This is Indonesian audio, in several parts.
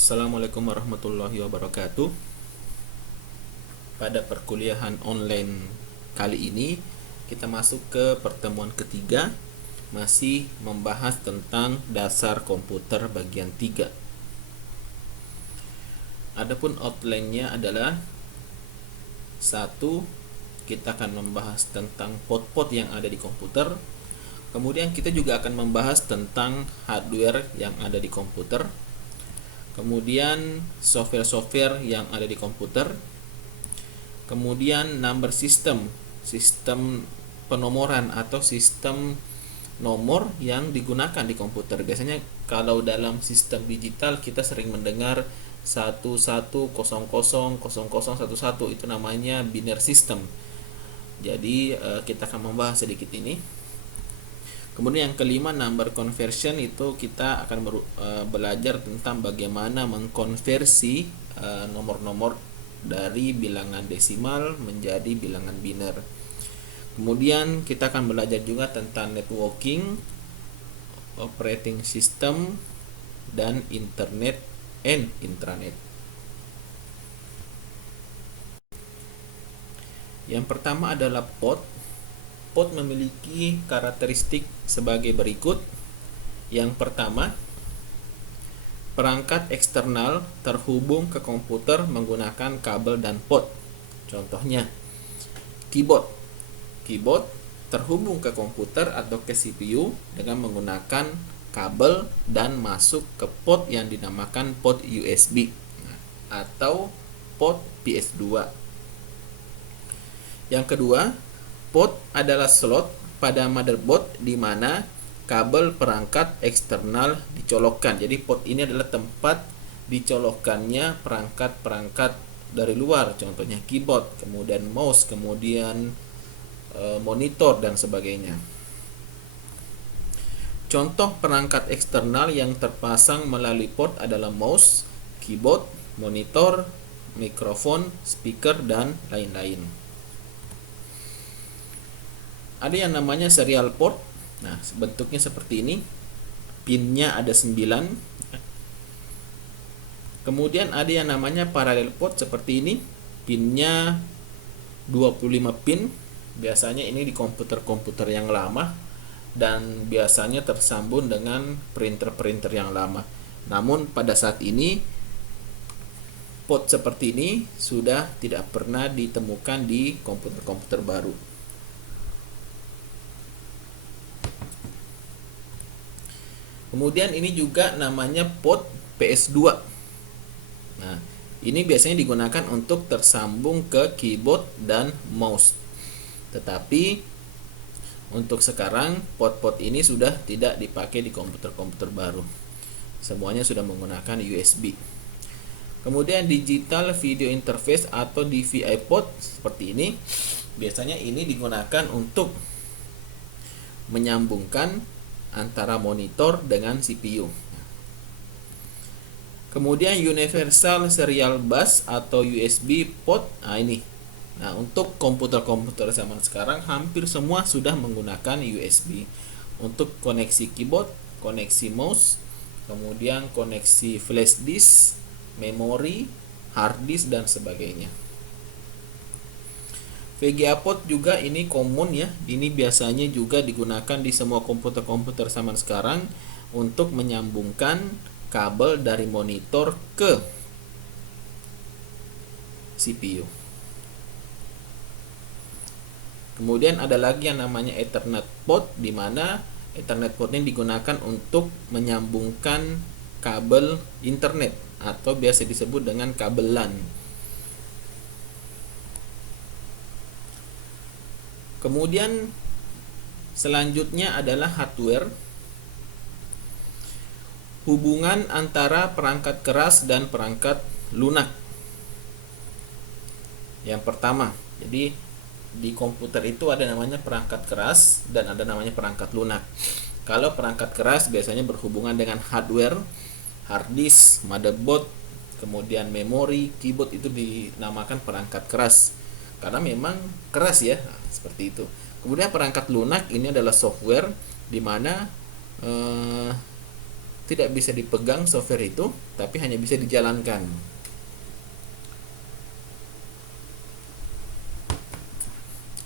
Assalamualaikum warahmatullahi wabarakatuh. Pada perkuliahan online kali ini kita masuk ke pertemuan ketiga, masih membahas tentang dasar komputer bagian 3. Adapun outline-nya adalah satu, kita akan membahas tentang pot-pot yang ada di komputer. Kemudian kita juga akan membahas tentang hardware yang ada di komputer. Kemudian software-software yang ada di komputer. Kemudian number system, sistem penomoran atau sistem nomor yang digunakan di komputer. Biasanya kalau dalam sistem digital kita sering mendengar 11000011 itu namanya binary system. Jadi kita akan membahas sedikit ini. Kemudian yang kelima, number conversion, itu kita akan belajar tentang bagaimana mengkonversi nomor-nomor dari bilangan desimal menjadi bilangan biner. Kemudian kita akan belajar juga tentang networking, operating system, dan internet and intranet. Yang pertama adalah pot. Pot memiliki karakteristik sebagai berikut. Yang pertama, perangkat eksternal terhubung ke komputer menggunakan kabel dan pot. Contohnya, keyboard. Keyboard terhubung ke komputer atau ke CPU dengan menggunakan kabel dan masuk ke pot yang dinamakan pot USB atau pot PS2. Yang kedua, pot adalah slot pada motherboard di mana kabel perangkat eksternal dicolokkan. Jadi pot ini adalah tempat dicolokkannya perangkat-perangkat dari luar, contohnya keyboard, kemudian mouse, kemudian monitor dan sebagainya. Contoh perangkat eksternal yang terpasang melalui pot adalah mouse, keyboard, monitor, mikrofon, speaker, dan lain-lain. Ada yang namanya serial port. Nah, bentuknya seperti ini. Pinnya ada 9. Kemudian ada yang namanya parallel port seperti ini. Pinnya 25 pin. Biasanya ini di komputer-komputer yang lama dan biasanya tersambung dengan printer-printer yang lama. Namun pada saat ini port seperti ini sudah tidak pernah ditemukan di komputer-komputer baru. Kemudian ini juga namanya pot PS2. Nah, ini biasanya digunakan untuk tersambung ke keyboard dan mouse. Tetapi untuk sekarang pot-pot ini sudah tidak dipakai di komputer-komputer baru. Semuanya sudah menggunakan USB. Kemudian digital video interface atau DVI port seperti ini. Biasanya ini digunakan untuk menyambungkan antara monitor dengan CPU. Kemudian universal serial bus atau USB port. Nah, ini. Nah, untuk komputer-komputer zaman sekarang hampir semua sudah menggunakan USB untuk koneksi keyboard, koneksi mouse, kemudian koneksi flash disk, memori, hard disk, dan sebagainya. VGA port juga ini common ya. Ini biasanya juga digunakan di semua komputer-komputer zaman sekarang untuk menyambungkan kabel dari monitor ke CPU. Kemudian ada lagi yang namanya Ethernet port, di mana Ethernet port ini digunakan untuk menyambungkan kabel internet atau biasa disebut dengan kabel LAN. Kemudian selanjutnya adalah hardware. Hubungan antara perangkat keras dan perangkat lunak. Yang pertama, jadi di komputer itu ada namanya perangkat keras dan ada namanya perangkat lunak. Kalau perangkat keras biasanya berhubungan dengan hardware, hard disk, motherboard, kemudian memori, keyboard, itu dinamakan perangkat keras karena memang keras ya. Nah, seperti itu. Kemudian perangkat lunak ini adalah software di mana tidak bisa dipegang software itu, tapi hanya bisa dijalankan.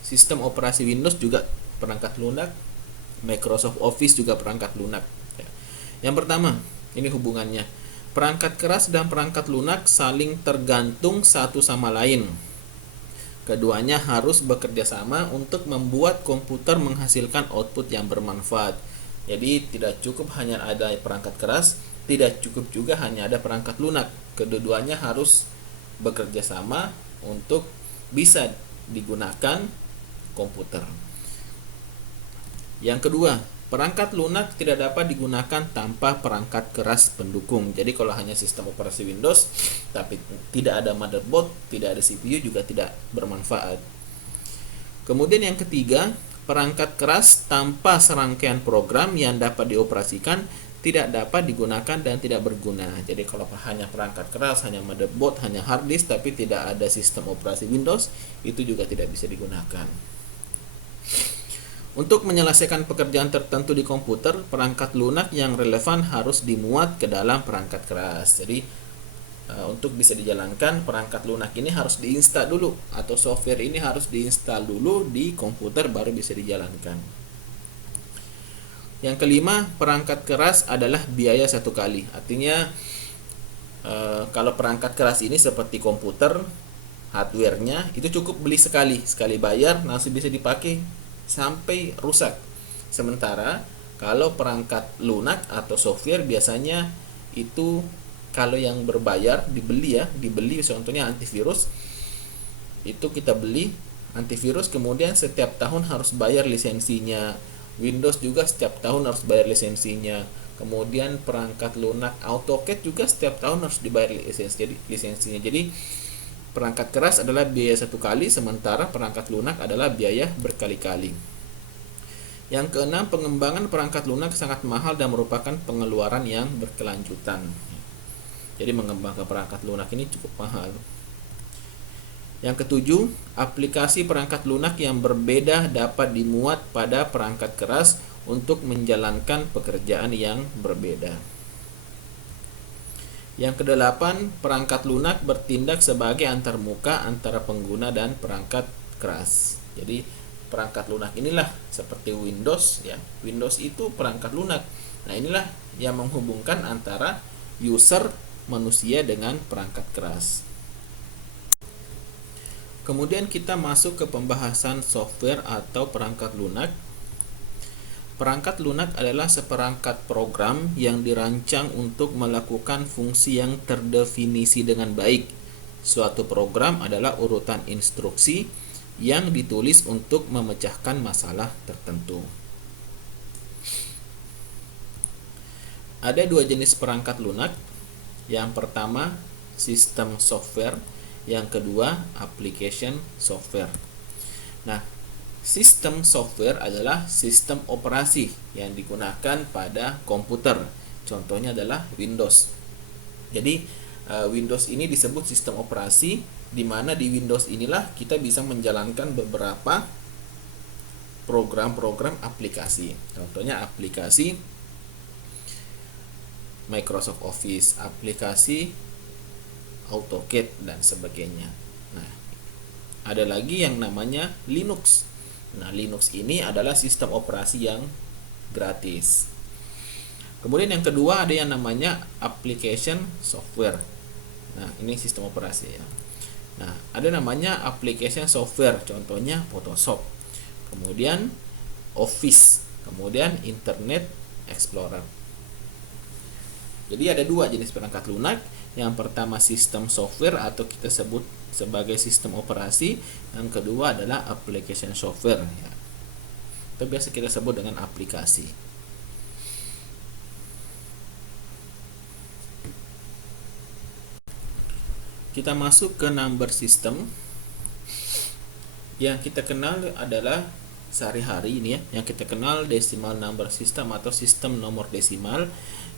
Sistem operasi Windows juga perangkat lunak, Microsoft Office juga perangkat lunak. Yang pertama, ini hubungannya. Perangkat keras dan perangkat lunak saling tergantung satu sama lain. Keduanya harus bekerja sama untuk membuat komputer menghasilkan output yang bermanfaat. Jadi tidak cukup hanya ada perangkat keras, tidak cukup juga hanya ada perangkat lunak. Kedua-duanya harus bekerja sama untuk bisa digunakan komputer. Yang kedua, perangkat lunak tidak dapat digunakan tanpa perangkat keras pendukung. Jadi kalau hanya sistem operasi Windows tapi tidak ada motherboard, tidak ada CPU juga tidak bermanfaat. Kemudian yang ketiga, perangkat keras tanpa serangkaian program yang dapat dioperasikan tidak dapat digunakan dan tidak berguna. Jadi kalau hanya perangkat keras, hanya motherboard, hanya hard disk tapi tidak ada sistem operasi Windows, itu juga tidak bisa digunakan. Untuk menyelesaikan pekerjaan tertentu di komputer, perangkat lunak yang relevan harus dimuat ke dalam perangkat keras. Jadi untuk bisa dijalankan, perangkat lunak ini harus diinstal dulu, atau software ini harus diinstal dulu di komputer baru bisa dijalankan. Yang kelima, perangkat keras adalah biaya satu kali. Artinya kalau perangkat keras ini seperti komputer, hardware-nya itu cukup beli sekali bayar langsung bisa dipakai sampai rusak. Sementara kalau perangkat lunak atau software biasanya itu kalau yang berbayar dibeli contohnya antivirus, itu kita beli antivirus kemudian setiap tahun harus bayar lisensinya. Windows juga setiap tahun harus bayar lisensinya. Kemudian perangkat lunak AutoCAD juga setiap tahun harus dibayar lisensinya. Jadi perangkat keras adalah biaya satu kali, sementara perangkat lunak adalah biaya berkali-kali. Yang keenam, pengembangan perangkat lunak sangat mahal dan merupakan pengeluaran yang berkelanjutan. Jadi mengembangkan perangkat lunak ini cukup mahal. Yang ketujuh, aplikasi perangkat lunak yang berbeda dapat dimuat pada perangkat keras untuk menjalankan pekerjaan yang berbeda. Yang kedelapan, perangkat lunak bertindak sebagai antarmuka antara pengguna dan perangkat keras. Jadi perangkat lunak inilah seperti Windows ya. Windows itu perangkat lunak. Nah, inilah yang menghubungkan antara user manusia dengan perangkat keras. Kemudian kita masuk ke pembahasan software atau perangkat lunak. Perangkat lunak adalah seperangkat program yang dirancang untuk melakukan fungsi yang terdefinisi dengan baik. Suatu program adalah urutan instruksi yang ditulis untuk memecahkan masalah tertentu. Ada dua jenis perangkat lunak. Yang pertama, sistem software. Yang kedua, application software. Nah, sistem software adalah sistem operasi yang digunakan pada komputer. Contohnya adalah Windows. Jadi, Windows ini disebut sistem operasi, di mana di Windows inilah kita bisa menjalankan beberapa program-program aplikasi. Contohnya aplikasi Microsoft Office, aplikasi AutoCAD dan sebagainya. Nah, ada lagi yang namanya Linux. Nah, Linux ini adalah sistem operasi yang gratis. Kemudian yang kedua ada yang namanya application software. Nah, ini sistem operasi ya. Nah, ada namanya application software, contohnya Photoshop. Kemudian Office, kemudian Internet Explorer. Jadi ada dua jenis perangkat lunak. Yang pertama sistem software atau kita sebut sebagai sistem operasi. Yang kedua adalah application software ya. Itu biasa kita sebut dengan aplikasi. Kita masuk ke number system. Yang kita kenal adalah sehari-hari ini ya. Yang kita kenal decimal number system atau sistem nomor desimal.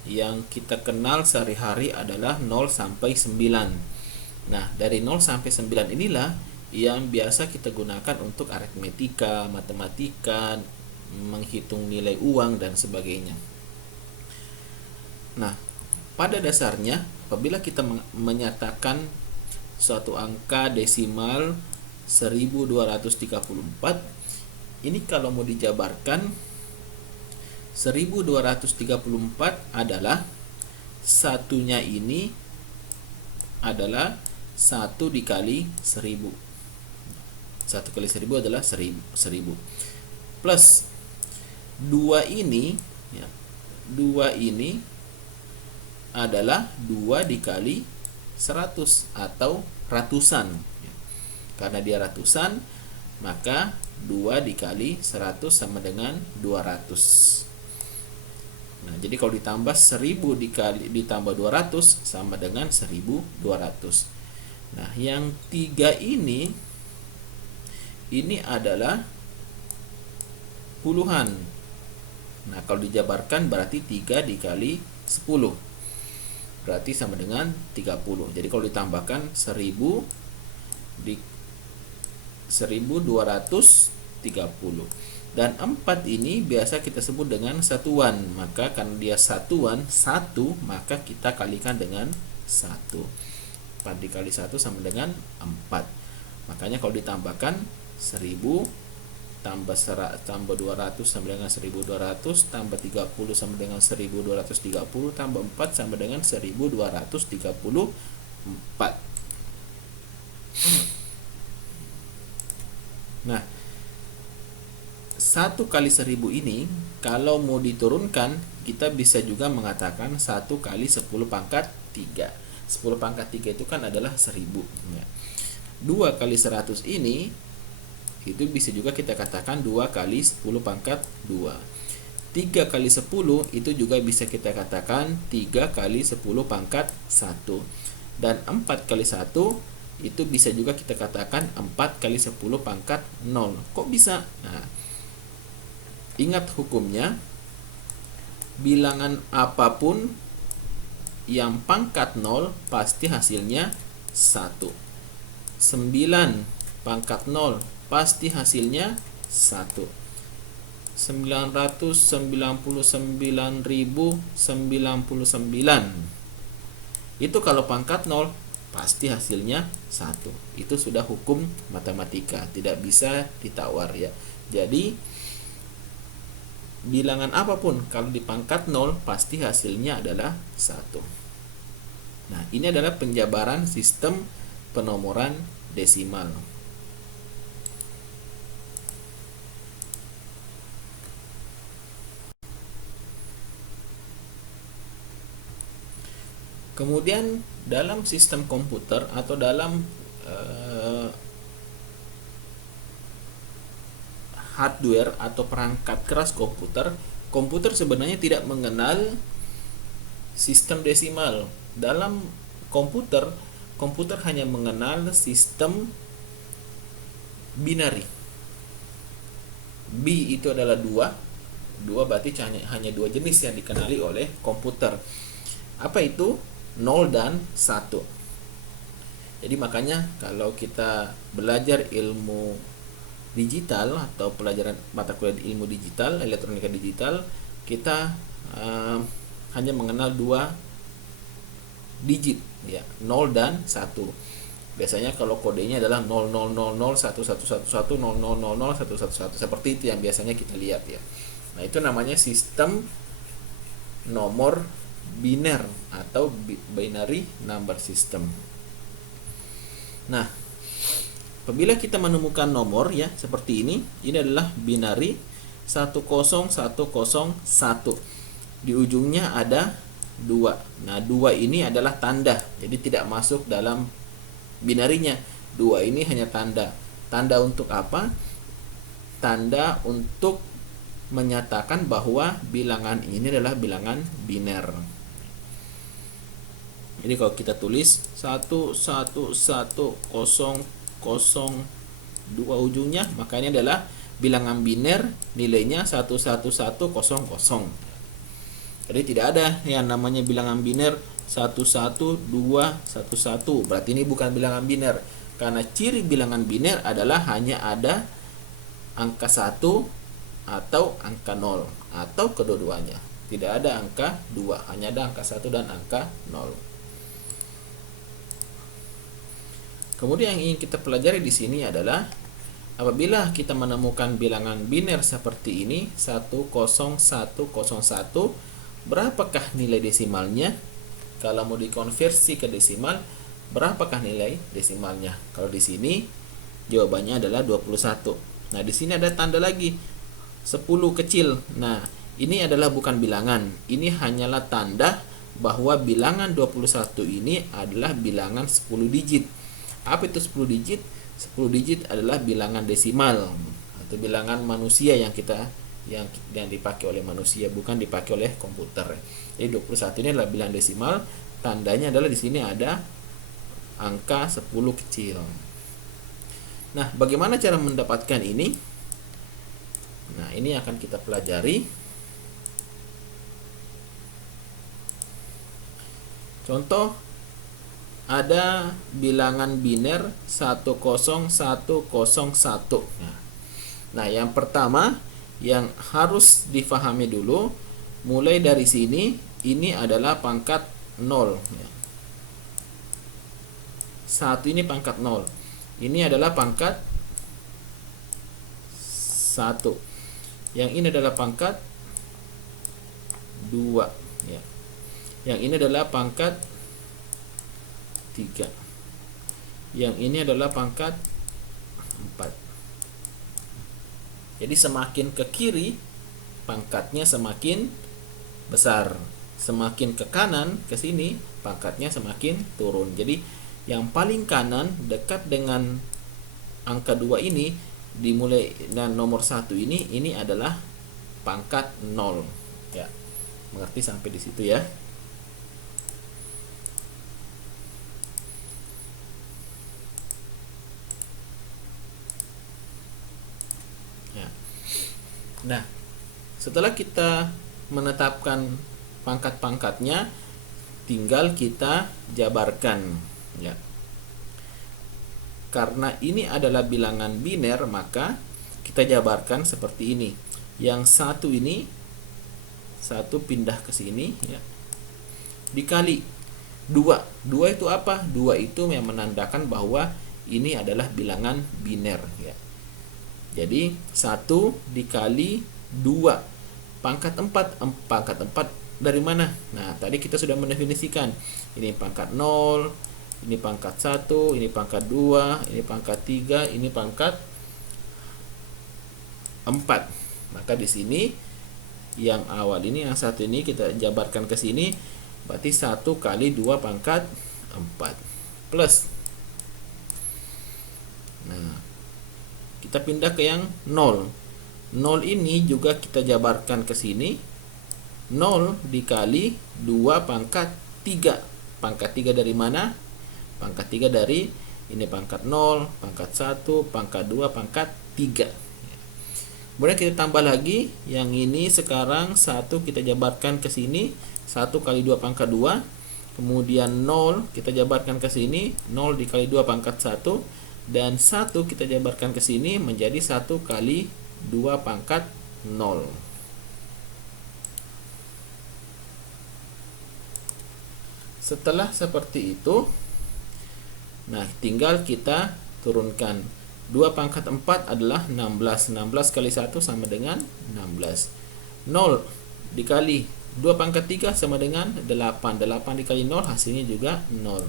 Yang kita kenal sehari-hari adalah 0 sampai 9. Nah, dari 0 sampai 9 inilah yang biasa kita gunakan untuk aritmetika, matematika, menghitung nilai uang dan sebagainya. Nah, pada dasarnya apabila kita menyatakan suatu angka desimal 1234, ini kalau mau dijabarkan 1234 adalah satunya ini adalah 1 dikali 1000. 1 kali 1000 adalah 1000. Plus 2 ini ya, 2 ini adalah 2 dikali 100 atau ratusan. Karena dia ratusan, maka 2 dikali 100 sama dengan 200. Nah, jadi kalau ditambah 1000 ditambah 200 sama dengan 1200. Nah, yang 3 ini adalah puluhan. Nah, kalau dijabarkan berarti 3 dikali 10. Berarti sama dengan 30. Jadi kalau ditambahkan 1000 di 1230. Dan 4 ini biasa kita sebut dengan satuan. Maka karena dia satuan, 1, maka kita kalikan dengan 1. 4 dikali 1 sama dengan 4. Makanya kalau ditambahkan 1000 tambah 200 sama dengan 1200, tambah 30 sama dengan 1230, tambah 4 sama dengan 1234. Nah, 1 kali 1000 ini kalau mau diturunkan, kita bisa juga mengatakan 1 kali 10 pangkat 3. 10 pangkat 3 itu kan adalah 1000 ya. 2 kali 100 ini itu bisa juga kita katakan 2 kali 10 pangkat 2. 3 kali 10 itu juga bisa kita katakan 3 kali 10 pangkat 1. Dan 4 kali 1 itu bisa juga kita katakan 4 kali 10 pangkat 0. Kok bisa? Nah, ingat hukumnya, bilangan apapun yang pangkat 0 pasti hasilnya 1. 9 pangkat 0 pasti hasilnya 1. 999.099 itu kalau pangkat 0 pasti hasilnya 1. Itu sudah hukum matematika, tidak bisa ditawar ya. Jadi bilangan apapun kalau di pangkat 0 pasti hasilnya adalah 1. Nah, ini adalah penjabaran sistem penomoran desimal. Kemudian dalam sistem komputer atau dalam hardware atau perangkat keras komputer, komputer sebenarnya tidak mengenal sistem desimal. Dalam komputer hanya mengenal sistem binary. B itu adalah 2 berarti hanya 2 jenis yang dikenali oleh komputer. Apa itu? 0 dan 1. Jadi makanya kalau kita belajar ilmu digital atau pelajaran mata kuliah ilmu digital, elektronika digital, kita hanya mengenal 2 digit ya, 0 dan 1. Biasanya kalau kodenya adalah 000011110000001111 seperti itu yang biasanya kita lihat ya. Nah, itu namanya sistem nomor biner atau binary number system. Nah, apabila kita menemukan nomor ya seperti ini adalah binary 10101. Di ujungnya ada 2. Nah, 2 ini adalah tanda. Jadi tidak masuk dalam binarinya. 2 ini hanya tanda. Tanda untuk apa? Tanda untuk menyatakan bahwa bilangan ini adalah bilangan biner. Jadi kalau kita tulis 1110002 ujungnya, maka ini adalah bilangan biner, nilainya 11100. Jadi tidak ada yang namanya bilangan biner 11211. Berarti ini bukan bilangan biner. Karena ciri bilangan biner adalah hanya ada angka 1 atau angka 0 atau kedua-duanya. Tidak ada angka 2, hanya ada angka 1 dan angka 0. Kemudian yang ingin kita pelajari di sini adalah apabila kita menemukan bilangan biner seperti ini 10101, berapakah nilai desimalnya? Kalau mau dikonversi ke desimal, berapakah nilai desimalnya? Kalau di sini jawabannya adalah 21. Nah, di sini ada tanda lagi 10 kecil. Nah, ini adalah bukan bilangan. Ini hanyalah tanda bahwa bilangan 21 ini adalah bilangan 10 digit. Apa itu 10 digit? 10 digit adalah bilangan desimal atau bilangan manusia yang dipakai oleh manusia, bukan dipakai oleh komputer. Jadi 21 ini adalah bilangan desimal. Tandanya adalah di sini ada angka 10 kecil. Nah, bagaimana cara mendapatkan ini? Nah, ini akan kita pelajari. Contoh, ada bilangan biner 10101. Nah, yang pertama yang harus difahami dulu, mulai dari sini, ini adalah pangkat 0. 1 ini pangkat 0. Ini adalah pangkat 1. Yang ini adalah pangkat 2. Yang ini adalah pangkat 3. Yang ini adalah pangkat 4. Jadi semakin ke kiri pangkatnya semakin besar, semakin ke kanan ke sini pangkatnya semakin turun. Jadi yang paling kanan dekat dengan angka 2 ini dimulai dan nomor 1 ini adalah pangkat 0. Ya. Mengerti sampai di situ ya? Nah, setelah kita menetapkan pangkat-pangkatnya, tinggal kita jabarkan, ya. Karena ini adalah bilangan biner, maka kita jabarkan seperti ini. Yang 1 ini 1 pindah ke sini, ya. Dikali 2. 2 itu apa? 2 itu yang menandakan bahwa ini adalah bilangan biner, ya. Jadi 1 dikali 2 pangkat 4. Pangkat 4 dari mana? Nah, tadi kita sudah mendefinisikan. Ini pangkat 0, ini pangkat 1, ini pangkat 2, ini pangkat 3, ini pangkat 4. Maka di sini yang awal ini, yang 1 ini kita jabarkan ke sini, berarti 1 kali 2 pangkat 4 plus. Nah, kita pindah ke yang 0. 0 ini juga kita jabarkan ke sini. 0 dikali 2 pangkat 3. Pangkat 3 dari mana? Pangkat 3 dari ini pangkat 0, pangkat 1, pangkat 2, pangkat 3. Kemudian kita tambah lagi. Yang ini sekarang 1 kita jabarkan ke sini. 1 kali 2 pangkat 2. Kemudian 0 kita jabarkan ke sini. 0 dikali 2 pangkat 1. Dan 1 kita jabarkan ke sini menjadi 1 kali 2 pangkat 0. Setelah seperti itu, nah tinggal kita turunkan. 2 pangkat 4 adalah 16. 16 kali 1 sama dengan 16. 0 dikali 2 pangkat 3 sama dengan 8. 8 dikali 0 hasilnya juga 0.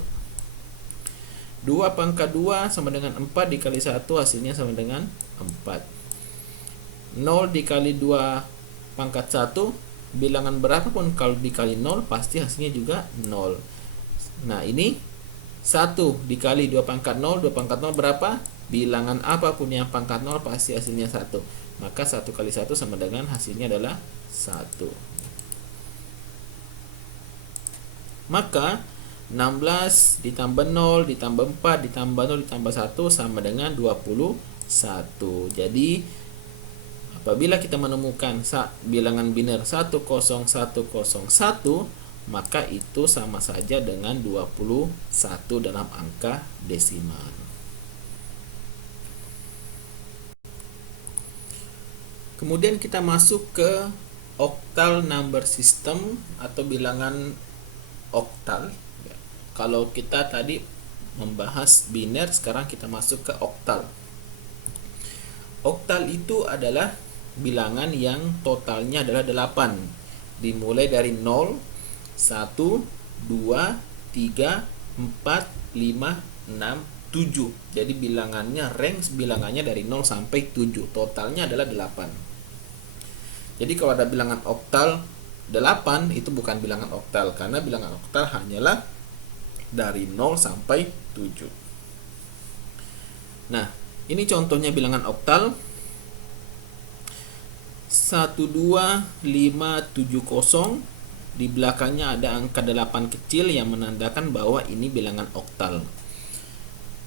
2 pangkat 2 sama dengan 4 dikali 1 hasilnya sama dengan 4. 0 dikali 2 pangkat 1, bilangan berapapun kalau dikali 0 pasti hasilnya juga 0. Nah, ini 1 dikali 2 pangkat 0, 2 pangkat 0 berapa? Bilangan apapun yang pangkat 0 pasti hasilnya 1. Maka 1 kali 1 sama dengan hasilnya adalah 1. Maka 16 ditambah 0 ditambah 4 ditambah 0 ditambah 1 sama dengan 21. Jadi apabila kita menemukan bilangan biner 10101, maka itu sama saja dengan 21 dalam angka desimal. Kemudian kita masuk ke octal number system atau bilangan oktal. Kalau kita tadi membahas biner, sekarang kita masuk ke oktal. Oktal itu adalah bilangan yang totalnya adalah 8, dimulai dari 0, 1, 2, 3, 4, 5, 6, 7. Jadi bilangannya, range bilangannya dari 0 sampai 7. Totalnya adalah 8. Jadi kalau ada bilangan oktal 8, itu bukan bilangan oktal, karena bilangan oktal hanyalah dari 0 sampai 7. Nah, ini contohnya bilangan oktal. 12570, di belakangnya ada angka 8 kecil yang menandakan bahwa ini bilangan oktal.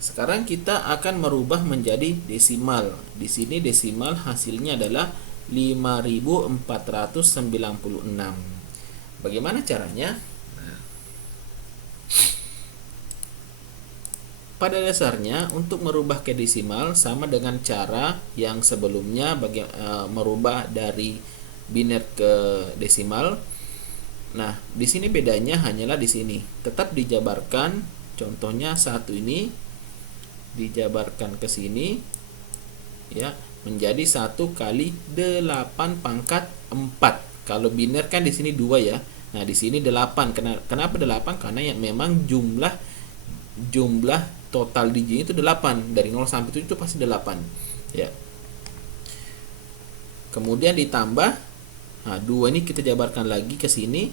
Sekarang kita akan merubah menjadi desimal. Di sini desimal hasilnya adalah 5496. Bagaimana caranya? Pada dasarnya untuk merubah ke desimal sama dengan cara yang sebelumnya, merubah dari biner ke desimal. Nah, di sini bedanya hanyalah di sini. Tetap dijabarkan, contohnya 1 ini dijabarkan ke sini ya, menjadi 1 kali 8 pangkat 4. Kalau biner kan di sini 2 ya. Nah, di sini 8. Kenapa 8? Karena yang memang jumlah total digitnya itu 8. Dari 0 sampai 7 itu pasti 8 ya. Kemudian ditambah, 2 ini kita jabarkan lagi ke sini,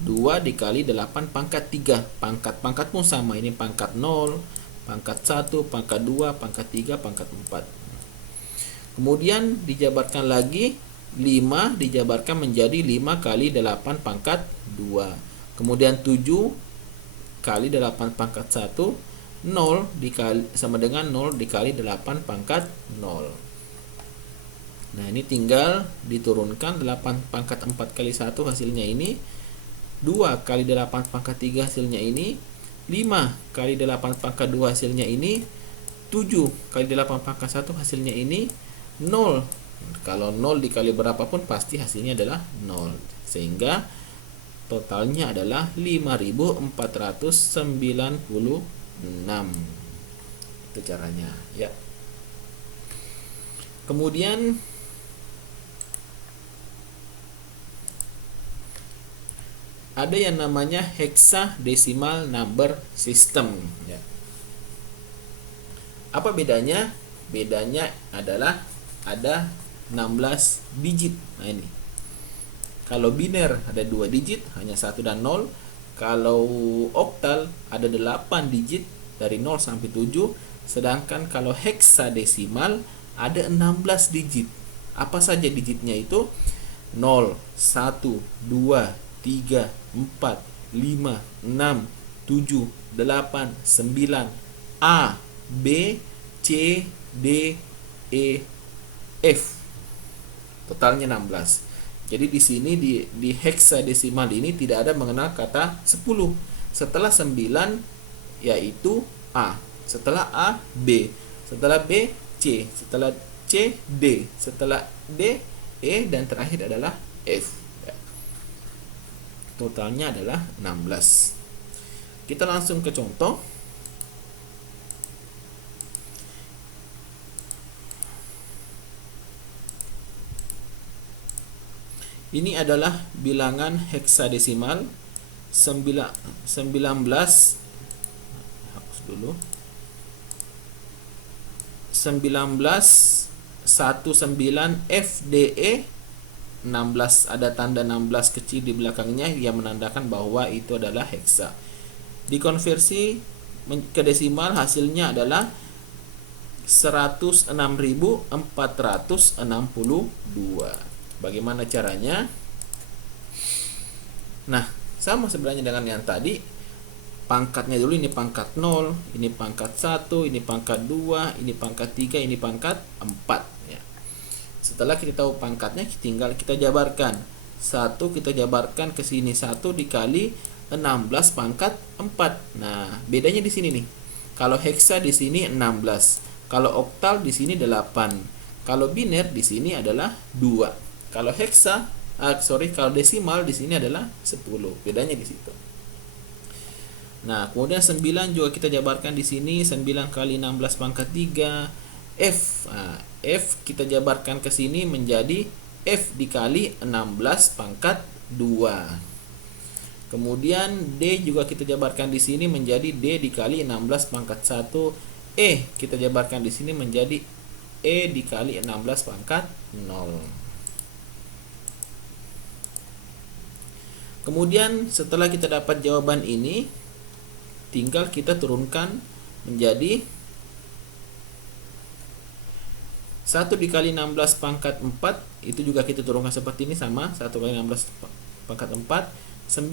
2 dikali 8 pangkat 3. Pangkat pun sama, ini pangkat 0, pangkat 1, pangkat 2, pangkat 3, pangkat 4. Kemudian dijabarkan lagi, 5 dijabarkan menjadi 5 kali 8 pangkat 2. Kemudian 7 kali 8 pangkat 1, 0 dikali sama dengan 0 dikali 8 pangkat 0. Nah, ini tinggal diturunkan, 8 pangkat 4 kali 1 hasilnya ini, 2 kali 8 pangkat 3 hasilnya ini, 5 kali 8 pangkat 2 hasilnya ini, 7 kali 8 pangkat 1 hasilnya ini, 0. Kalau 0 dikali berapapun pasti hasilnya adalah 0. Sehingga totalnya adalah 5496. Itu caranya ya. Kemudian ada yang namanya hexadecimal number system ya. Apa bedanya? Bedanya adalah ada 16 digit. Nah, ini kalau biner ada 2 digit, hanya 1 dan 0. Kalau oktal ada 8 digit dari 0 sampai 7. Sedangkan kalau heksadesimal ada 16 digit. Apa saja digitnya itu? 0, 1, 2, 3, 4, 5, 6, 7, 8, 9, A, B, C, D, E, F. Totalnya 16. Jadi di sini di heksadesimal ini tidak ada mengenal kata 10. Setelah 9 yaitu A, setelah A B, setelah B C, setelah C D, setelah D E, dan terakhir adalah F. Totalnya adalah 16. Kita langsung ke contoh. Ini adalah bilangan heksadesimal 19 hapus dulu 1919 FDE 16, ada tanda 16 kecil di belakangnya yang menandakan bahwa itu adalah heksa. Dikonversi ke desimal hasilnya adalah 106.462. Bagaimana caranya? Nah, sama sebenarnya dengan yang tadi. Pangkatnya dulu, ini pangkat 0, ini pangkat 1, ini pangkat 2, ini pangkat 3, ini pangkat 4 ya. Setelah kita tahu pangkatnya, tinggal kita jabarkan. 1 kita jabarkan ke sini, 1 dikali 16 pangkat 4. Nah, bedanya di sini nih. Kalau heksa di sini 16, kalau oktal di sini 8. Kalau biner di sini adalah 2. Kalau kalau desimal di sini adalah 10. Bedanya di situ. Nah, kemudian 9 juga kita jabarkan di sini. 9 kali 16 pangkat 3 F. Nah, F kita jabarkan ke sini menjadi F dikali 16 pangkat 2. Kemudian D juga kita jabarkan di sini menjadi D dikali 16 pangkat 1. E kita jabarkan di sini menjadi E dikali 16 pangkat 0. Kemudian setelah kita dapat jawaban ini, tinggal kita turunkan menjadi 1 dikali 16 pangkat 4. Itu juga kita turunkan seperti ini, sama 1 kali 16 pangkat 4. 9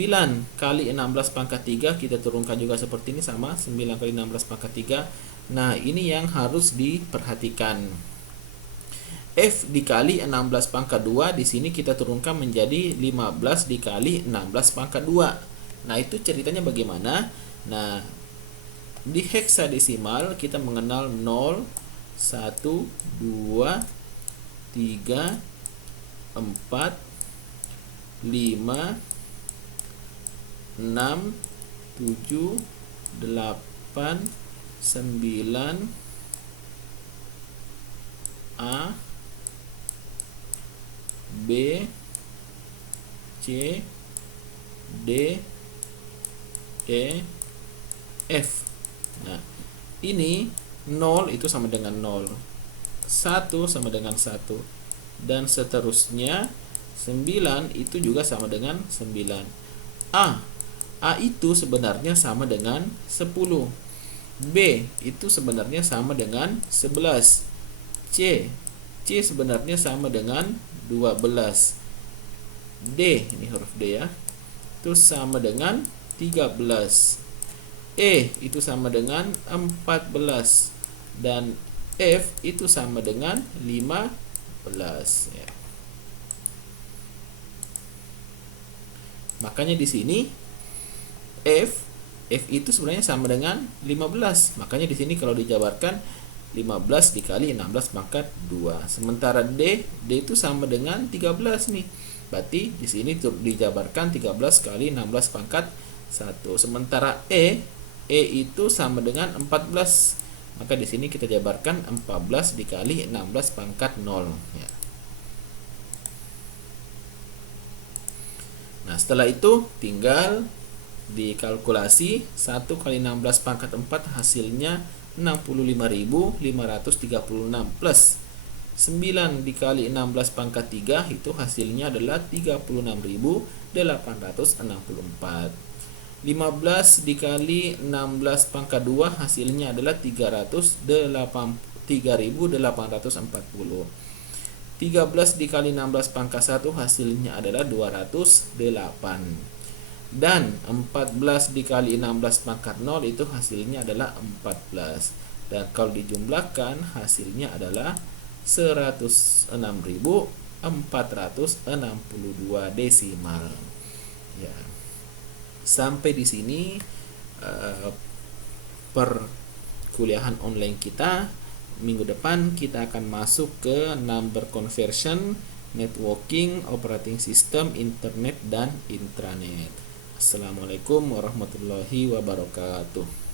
kali 16 pangkat 3 kita turunkan juga seperti ini, sama 9 kali 16 pangkat 3. Nah, ini yang harus diperhatikan. F dikali 16 pangkat 2 di sini kita turunkan menjadi 15 dikali 16 pangkat 2. Nah, itu ceritanya bagaimana? Nah, di heksadesimal kita mengenal 0, 1, 2, 3, 4, 5, 6, 7, 8, 9, A, B, C, D, E, F. Nah, ini 0 itu sama dengan 0, 1 sama dengan 1, dan seterusnya. 9 itu juga sama dengan 9. A itu sebenarnya sama dengan 10. B itu sebenarnya sama dengan 11. C sebenarnya sama dengan 12. D, ini huruf D ya, itu sama dengan 13. E itu sama dengan 14. Dan F itu sama dengan 15 ya. Makanya di sini F itu sebenarnya sama dengan 15. Makanya di sini kalau dijabarkan 15 dikali 16 pangkat 2. Sementara D itu sama dengan 13 nih. Berarti di sini dijabarkan 13 kali 16 pangkat 1. Sementara E itu sama dengan 14. Maka di sini kita jabarkan 14 dikali 16 pangkat 0 ya. Nah, setelah itu tinggal dikalkulasi. 1 kali 16 pangkat 4 hasilnya 65.536 plus 9 dikali 16 pangkat 3 itu hasilnya adalah 36.864. 15 dikali 16 pangkat 2 hasilnya adalah 3.840. 13 dikali 16 pangkat 1 hasilnya adalah 208. Dan 14 dikali 16 pangkat 0 itu hasilnya adalah 14. Dan kalau dijumlahkan hasilnya adalah 106.462 desimal. Ya. Sampai di sini perkuliahan online kita. Minggu depan kita akan masuk ke number conversion, networking, operating system, internet, dan intranet. Assalamualaikum warahmatullahi wabarakatuh.